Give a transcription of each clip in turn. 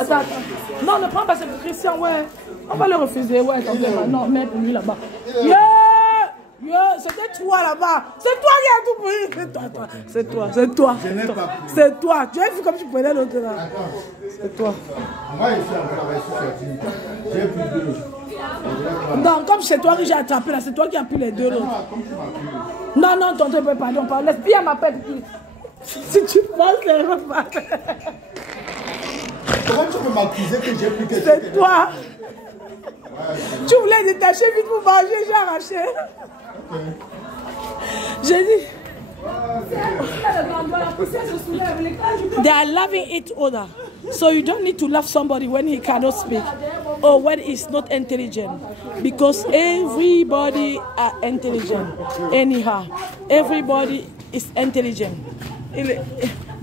Attends. Non, ne prends pas, c'est Christian, ouais. On va le refuser, ouais. Non, mets pour lui là-bas. C'était toi là-bas. C'est toi qui as tout pris. C'est toi. C'est toi. C'est toi. Tu as vu comme tu prenais l'autre là. C'est toi. Moi, ici, j'ai pris 2. Non, comme c'est toi que j'ai attrapé là, c'est toi qui as pris les 2 l'autre. Non, tonton, pardon. Laisse bien ma pète. Si tu penses les repas. Comment tu peux m'accuser que j'ai pris quelque chose? C'est toi. Tu voulais détacher vite pour manger, j'ai arraché. J'ai dit. They are loving each other. So you don't need to love somebody when he cannot speak or when he's not intelligent. Because everybody are intelligent. Anyhow. Everybody is intelligent.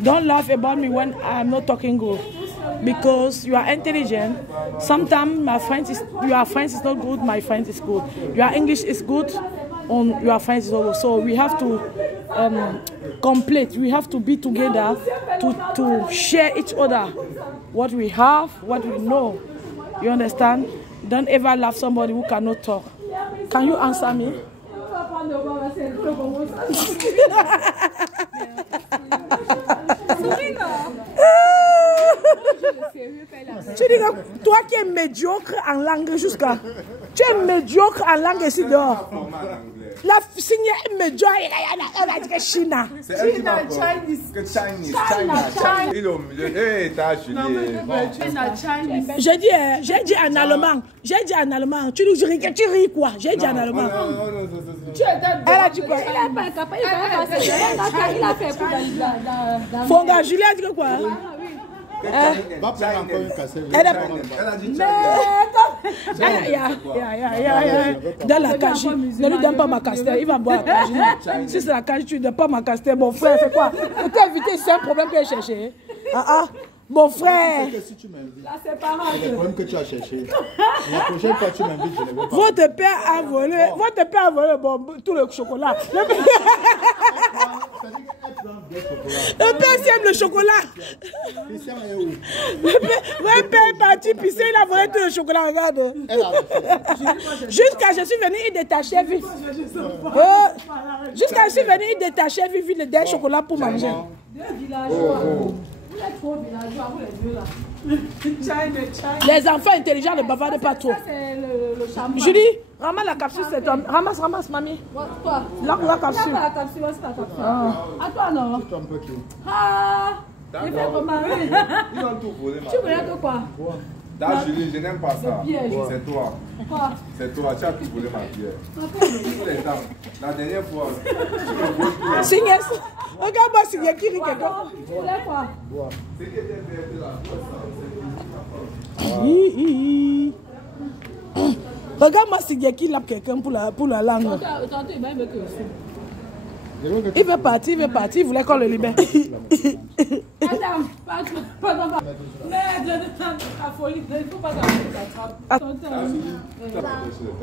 Don't laugh about me when I'm not talking good. Because you are intelligent. Sometimes your friends is not good, my friend is good. Your English is good, and your friends is not good. So we have to complete. We have to be together to share each other what we have, what we know. You understand? Don't ever love somebody who cannot talk. Can you answer me? Tu dis que toi qui es médiocre en langue jusqu'à... Tu es médiocre en langue ici dehors. La signe est médiocre, elle a dit que China. C'est elle qui m'a Chinese. J'ai dit en allemand. Tu ris quoi? J'ai dit en allemand. Elle a dit quoi? Il a fait pour Fonga, Julie a dit quoi? Va prendre encore une cassette. Elle a dit Dans la cage, ne lui donne pas ma castel, il va boire la cage. Si c'est la cage, tu ne donnes pas ma castel, mon frère, c'est quoi? Pour t'inviter, c'est un problème que j'ai cherché. Mon frère. Si tu m'invites, c'est le problème que tu as cherché. La prochaine fois tu m'invites, je ne vais pas. Votre père a volé tout le chocolat. Le père aime le chocolat. Le père est parti pisser, il a volé tout le chocolat, regarde. Jusqu'à je suis venu, il détachait vite. Jusqu'à je suis venu, il détachait vite des chocolats pour manger. Les enfants intelligents ne bavardent pas trop. Julie, ramasse la capsule, c'est toi. Ramasse, mamie. Toi. La capsule. La capsule, c'est la capsule. À toi, non. Il fait comment? Ils ont tout volé. Tu veux quoi? Julie, je n'aime pas ça. C'est toi. Quoi? C'est toi, tu as tout volé ma pierre. La dernière fois, Signe, regarde-moi Signe qui rit quelqu'un. Tu voulais quoi? c'est qui était fait de la poisse. Regarde-moi Signe qui lappe quelqu'un pour la langue. Il veut partir, il voulait qu'on le libère.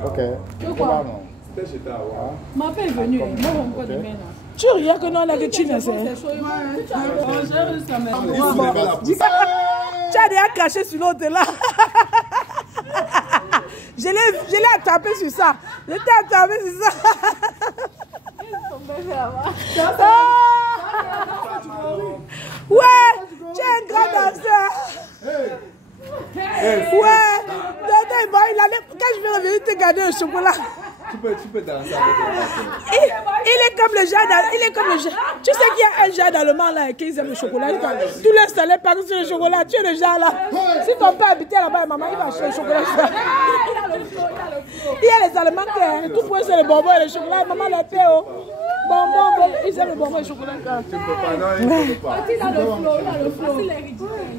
Ok. C'était chez ta wa. Ma paix est venue. Moi, on peut demain. Tu riais que non, on a que tu ne sais. Tu as déjà craché sur l'autre là. Je l'ai attrapé sur ça. Je t'ai attrapé sur ça. Ouais, tu es un grand danseur. Ouais, quand je vais revenir te garder le chocolat. Tu peux danser avec Il est comme le genre. Tu sais qu'il y a un genre d'allemand là qui aime le chocolat. Tous les salaires partent sur le chocolat. Tu es le genre là. Si ton père habitait là-bas, maman, il va acheter le chocolat. Il y a les Allemands qui tout pour eux, c'est le bonbon et le chocolat. Maman l'a fait au bonbon. Ils aiment le bonbon et le chocolat. Tu peux pas, non, il ne peut pas. Il a le flow.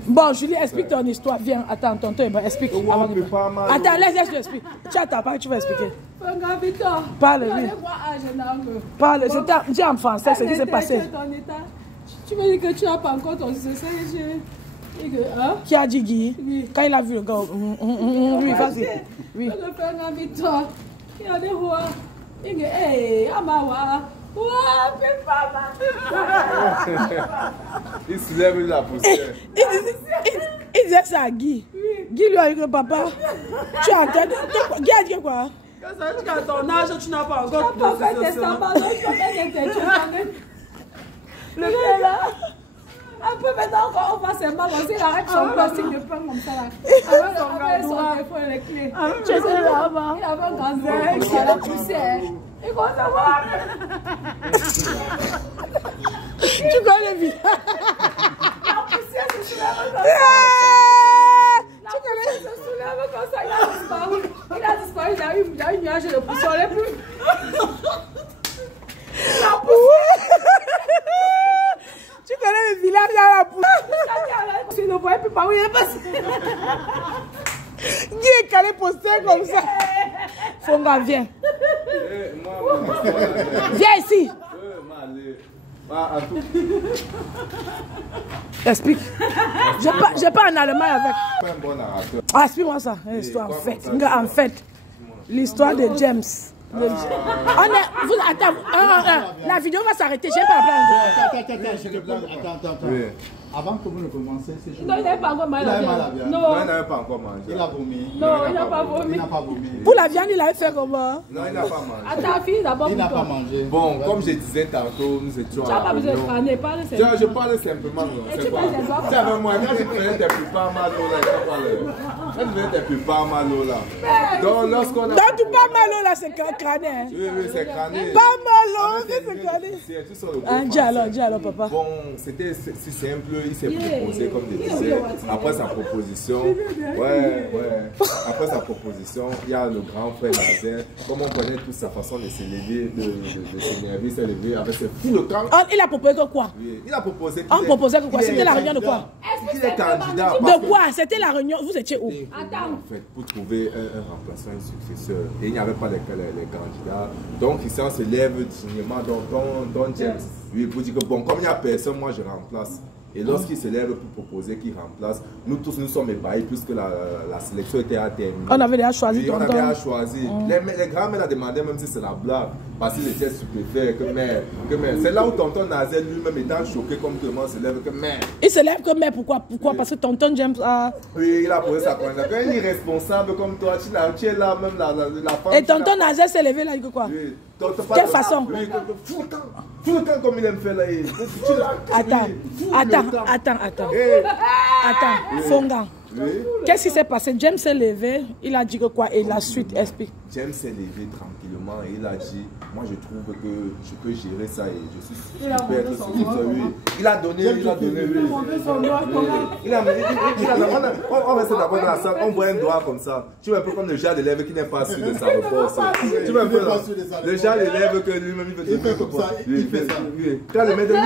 Bon, Julie, explique ton histoire. Viens, attends, tonton, explique. Attends, laisse-le expliquer. Tu attends pas, tu vas expliquer. Parle, oui. Parle, dis en français ce qui s'est passé. Tu me dis que tu n'as pas encore ton Qui a dit Guy? Oui. Quand il a vu le gars, oui, vas-y. Oui. Il a des rois. Il dit, hé, Amawa. Il soulève la poussière. Il disais ça à Guy. Guy lui a dit que papa, tu es en train de... Guy a dit quoi? À ton âge, tu n'as pas encore de testament. Le gars là. Un peu maintenant, quand on va se balancer, il arrête son plastique de pain comme ça là. Avec son téléphone et les clés. Tu sais là-bas. Il avait un grand zèle, il allait pousser. Il commence à voir. Tu connais bien. La poussière se soulève comme ça. La poussière se soulève comme ça. Il a disparu. Il a disparu. Il a eu un nuage de poussière. On n'est plus. La poussière. Tu connais le village à la poussière. Tu ne voyais plus par où il est passé. Guy est calé posté comme ça. Fonga, viens. Viens ici. Explique. J'ai pas un allemand avec. Ah, explique-moi ça. L'histoire en fait. L'histoire de James. Attends, la vidéo va s'arrêter. J'ai pas la plan. Attends. Avant que vous ne commenciez, c'est chaud. Non, il n'avait pas encore mal à la viande. Non, il n'avait pas encore mangé. Il a vomi. Non, il n'a pas vomi. Il n'a pas vomi. Pour la viande, il avait fait comment? Non, il n'a pas mangé. Attends, fille d'abord. Il n'a pas mangé. Bon, comme je disais tantôt, nous étions. Tu n'as pas besoin de crâner, parle simplement. Je parle simplement. Tu parles des doigts. Tu avec moi, quand je prenais des plupart mal là, quand je prenais des plupart mal là. Donc, lorsqu'on a. Donc, tu pas mal là, c'est crâné. Oui, c'est crâné. Pas mal, c'est crâné. Dis alors, papa. Bon, c'était si simple, il s'est proposé comme des disait. Après sa proposition, après sa proposition, il y a le grand frère Nazaire. Comme on connaît tous sa façon de s'élever, de s'énerver, il s'est levé avec ce fou le camp. Il a proposé quoi? Oui, il a proposé. On proposait quoi? C'était la réunion de quoi? Il est candidat. De quoi? C'était la réunion. Vous étiez où? Attends. En fait, pour trouver un remplaçant, un successeur. Et il n'y avait pas les candidats. Donc, ici, on se lève dignement dans James. Oui, pour dire que bon, comme il n'y a personne, moi je remplace. Et lorsqu'il se lève pour proposer qu'il remplace, nous tous nous sommes ébahis puisque la sélection était à terminer. On avait déjà choisi. Oui, on avait déjà choisi. Les grands-mères demandaient même si c'est la blague, parce qu'il était stupéfait, que mère. C'est là où tonton Nazaire lui-même étant choqué comme tout le monde se lève, que mère. Il se lève que mère, pourquoi? Parce que tonton James a... Oui, il a posé sa candidature. Un irresponsable comme toi, tu es là, même la femme. Et tonton Nazaire s'est levé là, il dit quoi? Oui. Quelle façon? Oui, tout le temps comme il aime faire là. Attends, Fonga. Oui. Qu'est-ce qui s'est passé? James s'est levé, il a dit que quoi? Et la suite, explique. James s'est levé tranquillement et il a dit, moi je trouve que je peux gérer ça et je suis super. Il a donné, on reste d'abord dans la salle, on voit un doigt comme ça. Tu vois un peu comme le genre d'élève qui n'est pas sûr de sa réponse. Tu vois un peu le genre d'élève que lui-même il fait comme ça. Il fait ça. Tu as levé le doigt.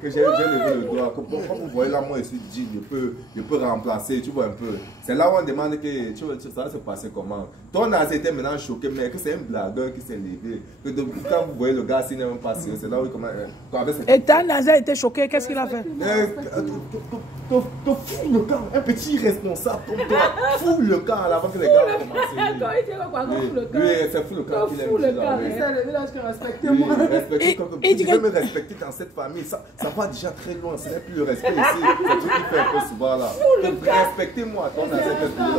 Que j'ai levé le doigt. Comme vous voyez là, moi je suis dit, je peux remplacer, tu vois un peu. C'est là où on demande que ça va se passer comment. Ton Nazaire était maintenant choqué, mais que c'est un blagueur qui s'est levé. Que quand vous voyez le gars, s'il n'est même pas sérieux, c'est là où il commence. Et ton Nazaire était choqué, qu'est-ce qu'il a fait? Fous le camp, un petit responsable comme toi, fous le camp à l'avant que les gars ont commencé. Oui, c'est fou le camp qu'il aime. Respectez-moi. Il dit que me respecter dans cette famille, ça va déjà très loin, ce n'est plus le respect ici. C'est tout qui fait un peu souvent là. Respectez-moi, ton Nazaire fait tout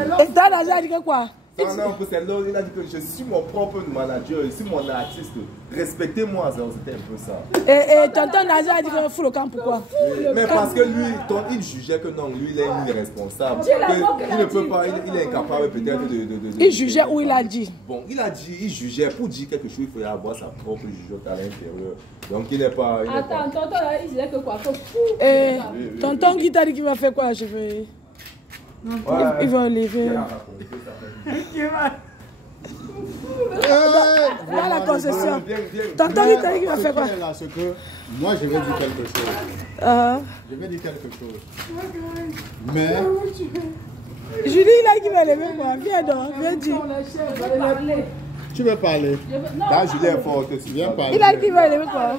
là. Et ton Nazaire a dit que quoi? Non, c'est là, il a dit que je suis mon propre manager, je suis mon artiste. Respectez-moi, c'était un peu ça. Et tonton Nazaire a dit que fou le camp, pourquoi? Mais parce que lui, il jugeait que non, lui, il est irresponsable. Il ne peut pas, il est incapable peut-être de... Il jugeait où il a dit? Bon, il a dit, il jugeait. Pour dire quelque chose, il faut y avoir sa propre jugeote à l'intérieur. Donc il n'est pas... Attends, tonton, il disait que quoi? Et tonton qui t'a dit qu'il va faire quoi? Je vais... Il va lever. Dans la concession. Tonton, il t'a dit qu'il va faire quoi? Moi, je vais dire quelque chose. Je vais dire quelque chose. Mais... Julie, il a dit qu'il va lever quoi? Viens donc, viens dire. Tu veux parler? Là, Julie est forte aussi. Viens parler. Il a dit qu'il va lever quoi?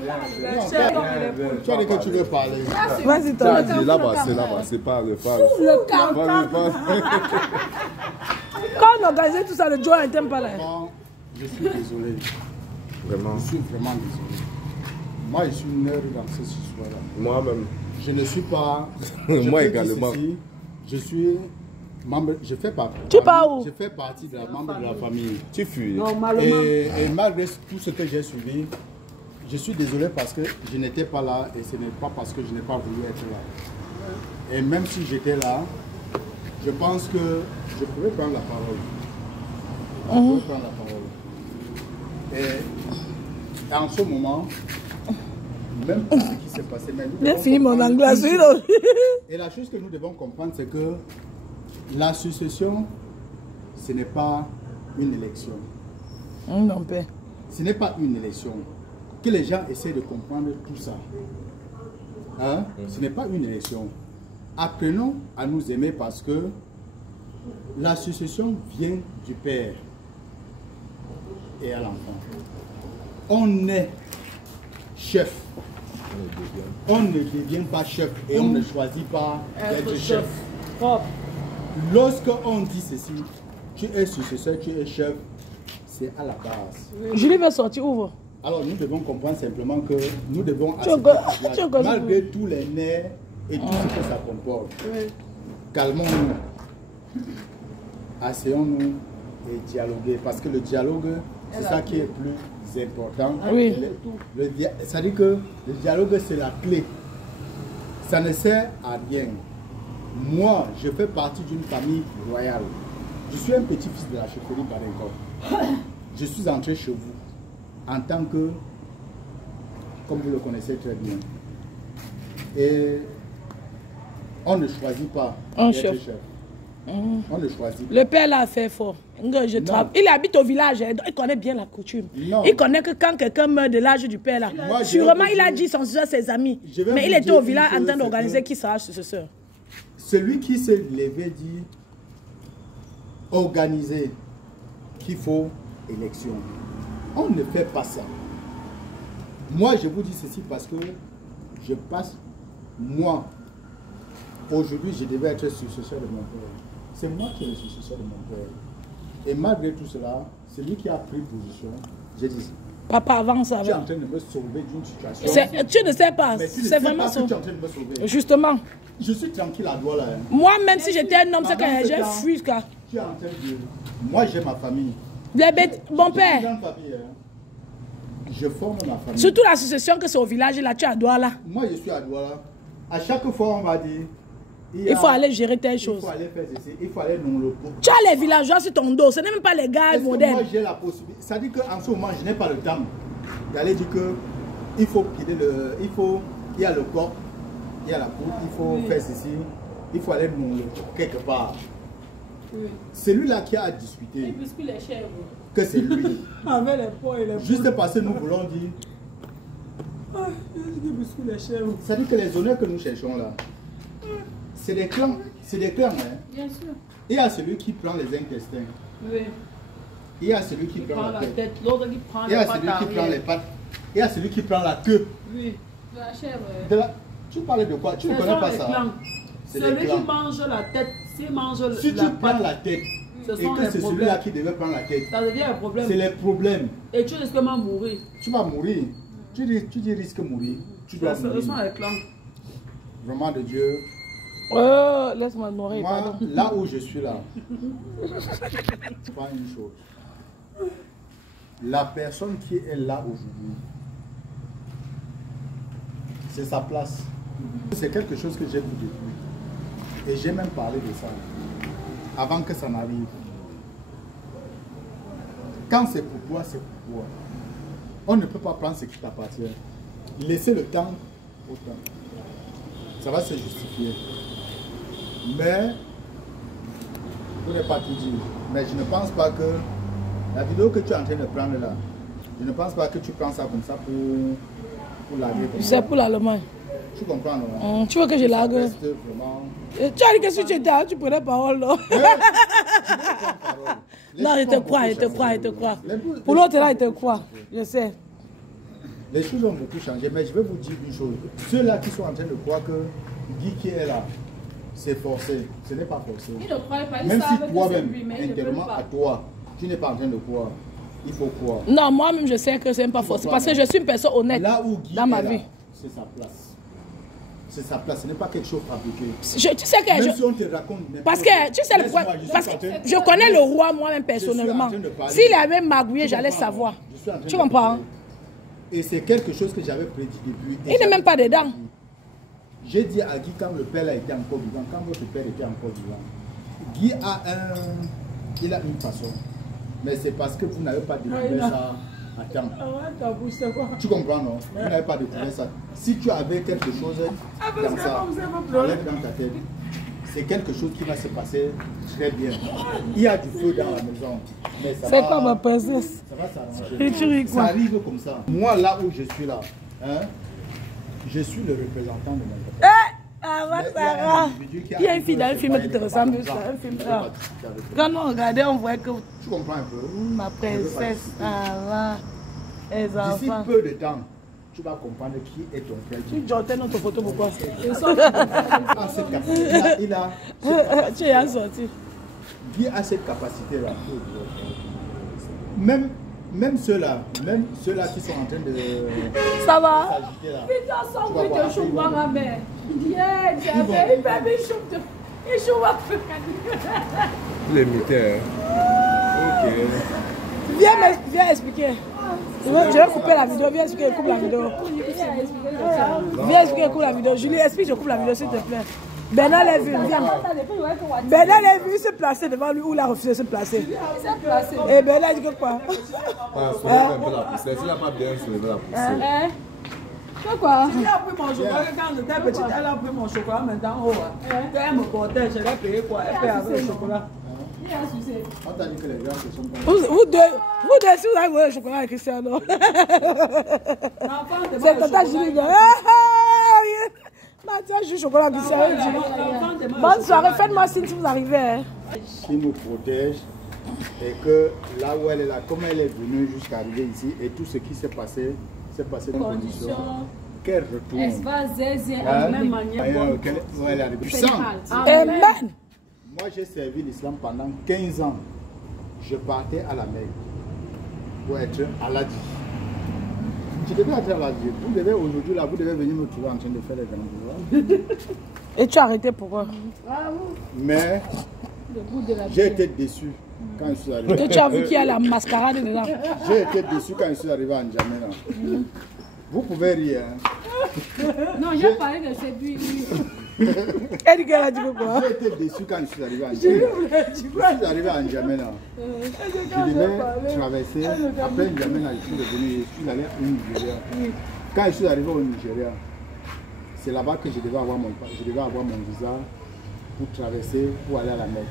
Tu as dit que tu veux parler. Vas-y, toi. Là-bas, c'est pas le Quand on organisait tout ça, le Joe n'était pas là. Je suis désolé. Vraiment. Je suis vraiment désolé. Moi, je suis nerveux dans cette histoire-là. Moi-même. Je ne suis pas... Moi également. Ceci, je suis membre... Je fais partie... Tu pars où? Je fais partie de la membre de la famille. Tu fuis. Et malgré tout ce que j'ai suivi, je suis désolé parce que je n'étais pas là et ce n'est pas parce que je n'ai pas voulu être là. Et même si j'étais là, je pense que je pourrais prendre la parole. Je pourrais prendre la parole. Et en ce moment, même tout ce qui s'est passé, j'ai fini mon anglais. Et la chose que nous devons comprendre, c'est que la succession, ce n'est pas une élection. Non, père. Ce n'est pas une élection. Que les gens essaient de comprendre tout ça. Hein? Ce n'est pas une élection. Apprenons à nous aimer parce que la succession vient du père et à l'enfant. On est chef. On ne devient pas chef et on ne choisit pas d'être chef. Lorsqu'on dit ceci, tu es successeur, tu es chef, c'est à la base. Julie veut sortir, ouvre. Alors nous devons comprendre simplement que nous devons malgré tous les nerfs et tout ce que ça comporte. Calmons-nous, asseyons-nous et dialoguer parce que le dialogue, c'est ça qui est plus important. Oui. C'est-à-dire que le dialogue, c'est la clé. Ça ne sert à rien. Moi, je fais partie d'une famille royale. Je suis un petit-fils de la chefferie Badenko. Je suis entré chez vous en tant que, comme vous le connaissez très bien. Et on ne choisit pas d'être chef. On le choisit. Le père l'a fait fort. Il habite au village, il connaît bien la coutume. Non. Il connaît que quand quelqu'un meurt de l'âge du père, là, sûrement il a dit son successeur à ses amis. Mais il était au village en train d'organiser qui sera successeur. Celui qui s'est levé dit organiser qu'il faut élection. On ne fait pas ça. Moi, je vous dis ceci parce que je passe, moi, aujourd'hui, je devais être successeur de mon père. C'est moi qui est le successeur de mon père. Et malgré tout cela, c'est lui qui a pris position. J'ai dit, papa, avance avec. Tu es en train de me sauver d'une situation. Tu ne sais pas. C'est vraiment ça. Tu es en train de me sauver. Justement. Je suis tranquille à Douala. Hein. Moi, même si j'étais un homme, c'est que j'ai fui. Tu es en train de... Moi, j'ai ma famille. Les bêtes, mon père. Une grande famille, hein. Je forme ma famille. Surtout la succession que c'est au village, là, tu es à Douala. Moi, je suis à Douala. À chaque fois, on va dire... Il faut aller gérer telle chose. Il faut aller faire ceci, il faut aller dans le pot. Tu as les villageois sur ton dos, ce n'est même pas les gars modernes. Moi, j'ai la possibilité. Ça dit qu'en ce moment, je n'ai pas le temps d'aller dire que il faut piler le... Il y a le corps, il y a la poudre, il faut faire ceci, il faut aller dans le pot quelque part. C'est lui-là qui a discuté. Il bouscule les chèvres. Que c'est lui. Avec les pots et les poules. Juste parce que nous voulons dire... Il bouscule les chèvres. Ça dit que les honneurs que nous cherchons là, c'est des clans, hein. Bien sûr. Il y a celui qui prend les intestins. Oui. Il y a celui qui prend la tête. L'autre qui prend il y a celui qui prend les pattes. Il y a celui qui prend la queue. Oui. De la chèvre. Tu parlais de quoi? Tu ne connais pas ça? C'est celui qui mange la tête. S'il mange la si tu prends la tête, et que c'est celui-là qui devait prendre la tête, ça devient un problème. C'est les problèmes. Et tu risques de mourir. Tu vas mourir. Tu dis risque de mourir. Tu dois mourir. Ce sont les clans. Vraiment de Dieu. Oh, laisse-moi mourir. Moi, là où je suis là, c'est pas une chose. La personne qui est là aujourd'hui, c'est sa place. C'est quelque chose que j'ai vu depuis. Et j'ai même parlé de ça avant que ça n'arrive. Quand c'est pour toi, c'est pour toi. On ne peut pas prendre ce qui t'appartient. Laissez le temps au temps. Ça va se justifier. Mais, vous n'êtes pas tout dire. Mais je ne pense pas que la vidéo que tu es en train de prendre là, je ne pense pas que tu prends ça comme ça pour larguer. C'est pour l'Allemagne. Tu comprends, non? Tu veux que je largue? Tu as dit que si tu étais là, tu prenais parole, non? Non, il te croit, il te croit, il te croit. Pour l'autre là, il te croit. Je sais. Les choses ont beaucoup changé, mais je vais vous dire une chose. Ceux-là qui sont en train de croire que Guy qui est là, c'est forcé. Ce n'est pas forcé. Ils ne croient pas. Ils même savent si toi-même, lui, mais intérieurement à toi, tu n'es pas en train de croire. Il faut croire. Non, moi-même, je sais que ce n'est pas forcé. Parce que je suis une personne honnête là où Guy dans ma vie. C'est sa place. c'est sa place, ce n'est pas quelque chose fabriqué. Tu sais que même si on te raconte, parce que tu sais le pourquoi, parce que je connais le roi moi-même personnellement. S'il avait magouillé, j'allais savoir. Tu comprends? Et c'est quelque chose que j'avais prédit depuis. Il n'est même pas dedans. J'ai dit à Guy quand le père a été encore vivant, quand votre père était encore vivant, Guy il a une façon, mais c'est parce que vous n'avez pas découvert ça à temps. Tu comprends, non? Vous n'avez pas découvert ça. Si tu avais quelque chose dans ça, enlève dans ta tête, c'est quelque chose qui va se passer très bien. Il y a du feu dans la maison. C'est quoi ma princesse? Ça va s'arranger. Ça arrive comme ça. Moi, là où je suis là, hein, je suis le représentant de mon papa. Il y a une fille dans un film qui te ressemble à un film là. Quand on regardait, on voit que... Tu comprends un peu? Ma princesse, les enfants. D'ici peu de temps, tu vas comprendre qui est ton père. Tu jettes notre photo pourquoi? Tu es sorti. Guy a cette capacité-là. Même ceux-là qui sont en train de... Ça va? Les mitaires. Ok. Viens expliquer. Je vais couper la vidéo. Viens expliquer, coupe la vidéo. Viens expliquer, coupe la vidéo. Julie, explique, je coupe la vidéo, s'il te plaît. Bernard l'a vu, viens. Bernard l'a vu se placer devant lui ou il a refusé de se placer. Et Bernard dit que quoi? Il n'a pas bien soulevé la poussière. Quoi? Si elle a pris mon chocolat, quand j'étais petite, elle a pris mon chocolat maintenant. Quand elle me portait, je l'ai payé quoi? Elle paye avec le chocolat. On t'a dit que les gens se sont pas... Vous deux, si vous avez volé le chocolat avec Cristiano. C'est tata Julie. Mathieu joue chocolat avec Cristiano. Bonne soirée, faites-moi signe si vous arrivez. Qui nous protège et que là où elle est là, comme elle est venue jusqu'à arriver ici et tout ce qui s'est passé dans conditions, qu'elle retourne. Elle va de la même manière. Elle est puissante. Amen. Moi, j'ai servi l'islam pendant 15 ans. Je partais à la Mecque pour être à l'Adi. Je devais être à l'Adi. Vous devez aujourd'hui, là, vous devez venir me trouver en train de faire les grands. Et tu as arrêté pourquoi? Mais j'ai été déçu quand je suis arrivé. Et tu as vu qu'il y a la mascarade dedans. J'ai été déçu quand je suis arrivé à N'Djamena. Vous pouvez rire. Hein? Non, j'ai parlé de ces buts. Elle dit qu'elle a dit quoi? J'ai été déçu quand je suis arrivé à N'Djamena. Je suis arrivé à N'Djamena. Je devais traverser. Après N'Djamena, je suis revenu. Je suis allé au Nigeria. Quand je suis arrivé au Nigeria, c'est là-bas que je devais avoir mon visa pour traverser, pour aller à la Mecque.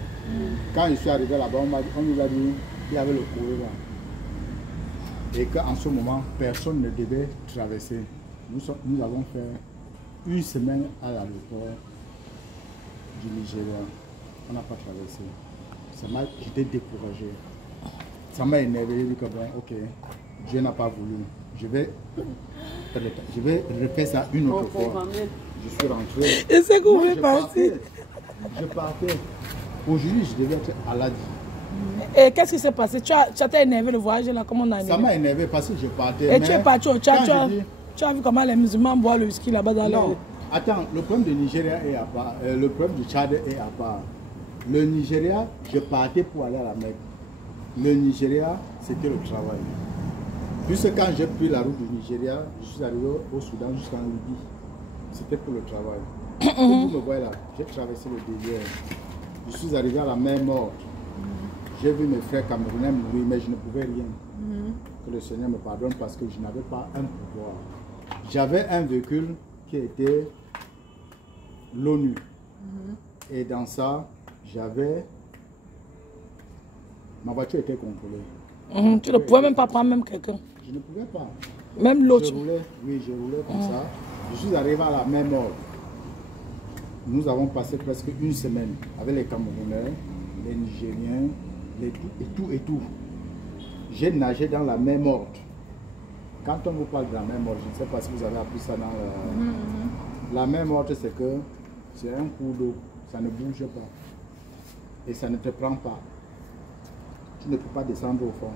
Quand je suis arrivé là-bas, on nous a dit qu'il y avait le choléra. Et qu'en ce moment, personne ne devait traverser. Nous avons fait une semaine à l'aéroport du Nigeria. On n'a pas traversé. J'étais découragé. Ça m'a énervé. J'ai dit que bon, ok, Dieu n'a pas voulu. Je vais refaire ça une autre fois. Je suis rentré. Et c'est qu'on veut partir. Je partais. Aujourd'hui, je devais être à l'Adi. Et qu'est-ce qui s'est passé? Tu as énervé le voyage là, comment on a énervé? Ça m'a énervé parce que je partais. Et tu es parti, tu as vu comment les musulmans boivent le whisky là-bas dans Non, attends, le problème du Nigeria est à part. Le problème du Tchad est à part. Le Nigeria, je partais pour aller à la Mecque. Le Nigeria, c'était le travail. Puisque quand j'ai pris la route du Nigeria, je suis arrivé au Soudan jusqu'en Libye. C'était pour le travail. Comme vous me voyez là, j'ai traversé le désert. Je suis arrivé à la mer morte. J'ai vu mes frères camerounais mourir, mais je ne pouvais rien. Que le Seigneur me pardonne parce que je n'avais pas un pouvoir. J'avais un véhicule qui était l'ONU. Et dans ça, j'avais... Ma voiture était contrôlée. Tu ne pouvais même pas prendre même quelqu'un. Je ne pouvais pas. Même l'autre. Je roulais comme ça. Je suis arrivé à la mer morte. Nous avons passé presque une semaine avec les Camerounais, les Nigériens, et tout. J'ai nagé dans la mer morte. Quand on vous parle de la mer morte, je ne sais pas si vous avez appris ça dans la mer morte, c'est que c'est un cours d'eau, ça ne bouge pas. Et ça ne te prend pas. Tu ne peux pas descendre au fond.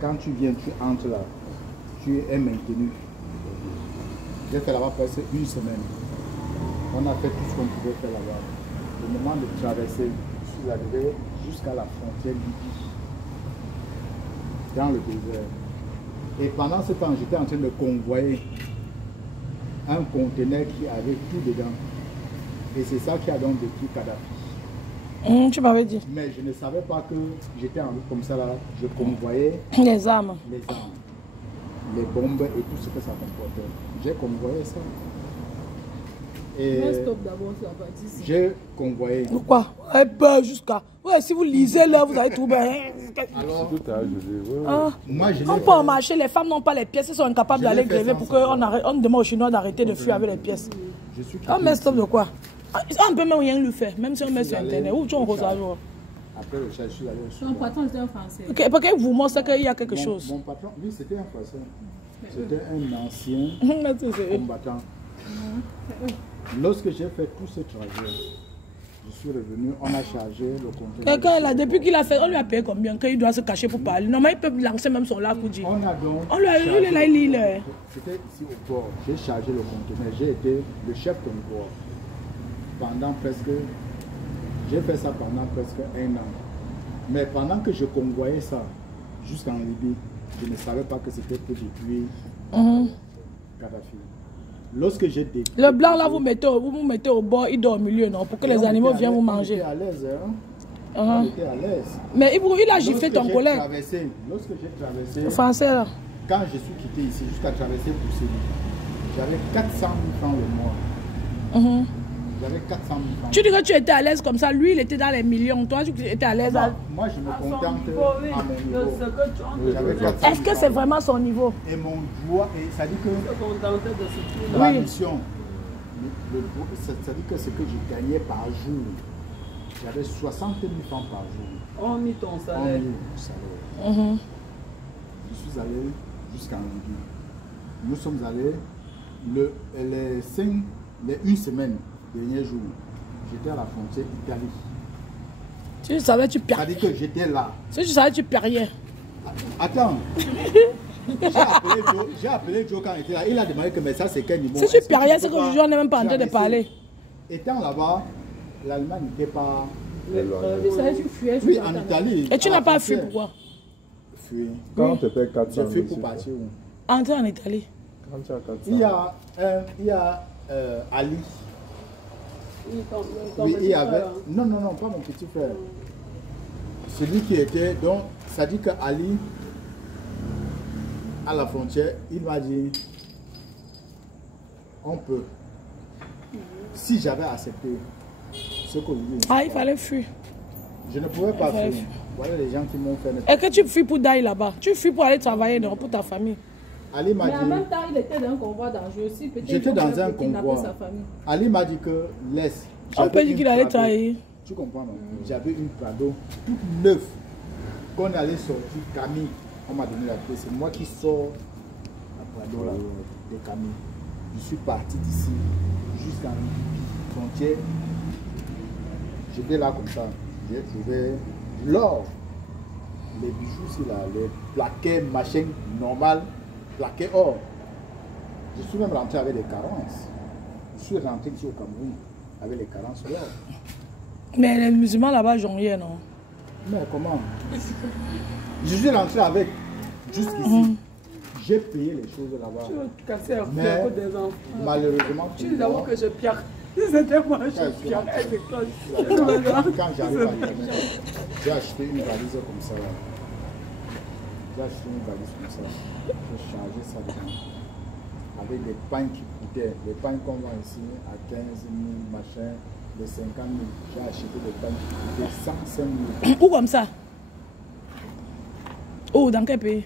Quand tu viens, tu entres là, tu es maintenu. J'ai fait là-bas presque une semaine. On a fait tout ce qu'on pouvait faire là-bas. Le moment de traverser, je suis arrivé jusqu'à la frontière Libye, dans le désert. Et pendant ce temps, j'étais en train de convoyer un conteneur qui avait tout dedans. Et c'est ça qui a donc détruit Kadhafi. Tu m'avais dit. Mais je ne savais pas que j'étais en route comme ça là. Je convoyais les armes, les bombes et tout ce que ça comportait. J'ai convoyé ça. Et j'ai convoyé. Pourquoi? Jusqu'à. Ouais, si vous lisez là, vous allez trouver. Alors, moi, on peut en marcher, les femmes n'ont pas les pièces, elles sont incapables d'aller gréver pour qu'on demande aux Chinois d'arrêter de fuir avec les pièces. On met stop de quoi? On peut même rien lui faire, même si on met sur internet. Où tu en rose à jour? Après le chat, je suis allé au Son patron était un Français. Ok, parce qu'il vous montre qu'il y a quelque chose. Mon patron, oui, c'était un Français. C'était un ancien combattant. Lorsque j'ai fait tout ce trajet, je suis revenu, on a chargé le conteneur. Depuis qu'il a fait, on lui a payé combien? Qu'il doit se cacher pour parler. Normalement, il peut lancer même son lac ou dire. On a donc. On lui a il est. C'était ici au port. J'ai chargé le conteneur. J'ai été le chef convoi pendant presque. J'ai fait ça pendant presque 1 an. Mais pendant que je convoyais ça jusqu'en Libye, je ne savais pas que c'était pour détruire Kadhafi. Lorsque j'ai détruit. Le blanc là, vous mettez au bord, il dort au milieu, non? Pour que les animaux viennent vous manger. J'étais à l'aise, hein? On était à l'aise. Mais il a giflé ton collègue. Lorsque j'ai traversé. Le français là. Quand je suis quitté ici, jusqu'à traverser Poussini, j'avais 400 000 francs le mois. J'avais 400 000 francs. Tu dis que tu étais à l'aise comme ça, lui il était dans les millions, toi tu étais à l'aise. Moi je me contente à mon niveau. Est-ce que c'est vraiment son niveau? Et mon droit, et ça dit que la mission, ça dit que ce que je gagnais par jour, j'avais 60 000 francs par jour. On mit ton salaire. Je suis allé jusqu'en Libye. Nous sommes allés une semaine, dernier jour, j'étais à la frontière Italie. Tu savais, tu perds. C'est-à-dire que j'étais là. Si tu savais, tu perds rien. Attends. J'ai appelé Joe quand il était là. Il a demandé que mais ça c'est quel niveau. Si tu perds rien, c'est que je n'ai même pas en train de parler. Étant là-bas, l'Allemagne n'était pas. Tu fuyais. Oui, en Italie. Et tu n'as pas fui pourquoi? Fui. Quand tu payes 400 000. Je fui pour partir où? Entrer en Italie. Quand tu as 400 000. Il y a Ali. Oui, il y avait. Non, pas mon petit frère. Celui qui était. Donc, ça dit que Ali, à la frontière, il m'a dit on peut. Si j'avais accepté ce qu'on dit. Il fallait fuir. Je ne pouvais pas fuir. Voilà les gens qui m'ont fait. Et que tu fuis pour d'aller là-bas. Tu fuis pour aller travailler, non, pour ta famille. Ali m'a dit. Mais en même temps, il était dans un convoi dangereux aussi. J'étais dans un convoi. Ali m'a dit que laisse. On peut dire qu'il allait travailler. Tu comprends, non? J'avais une Prado toute neuve. Quand on allait sortir, Camille, on m'a donné la clé. C'est moi qui sors la Prado là, de Camille. Je suis parti d'ici jusqu'à la frontière. J'étais là comme ça. J'ai trouvé l'or. Les bijoux, c'est là, les plaquets, machin normal. Plaqué or. Je suis même rentré avec des carences. Je suis rentré ici au Cameroun avec les carences d'or. Mais les musulmans là-bas jonglièrent, non? Mais comment? Je suis rentré avec jusqu'ici. J'ai payé les choses là-bas. Tu veux casser un mais peu des enfants. Malheureusement, tu dis que je pierre. C'était moi, je pierre. Quand j'arrive à Niamey, j'ai acheté une valise comme ça. J'ai acheté une valise comme ça. J'ai chargé ça dedans. Avec des pains qui coûtaient. Les pains qu'on vend ici à 15 000, machin, de 50 000. J'ai acheté des pains qui coûtaient 105 000. Où comme ça? Oh, dans quel pays?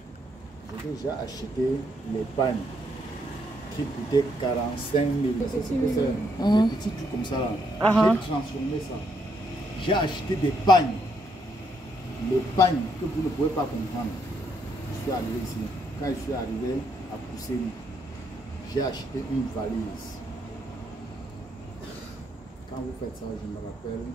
J'ai acheté les pains qui coûtaient 45 000. Des petits trucs comme ça. J'ai transformé ça. J'ai acheté des pains. Le pain que vous ne pouvez pas comprendre. Je suis arrivé ici. Quand je suis arrivé à Poussini, j'ai acheté une valise. Quand vous faites ça, je me rappelle,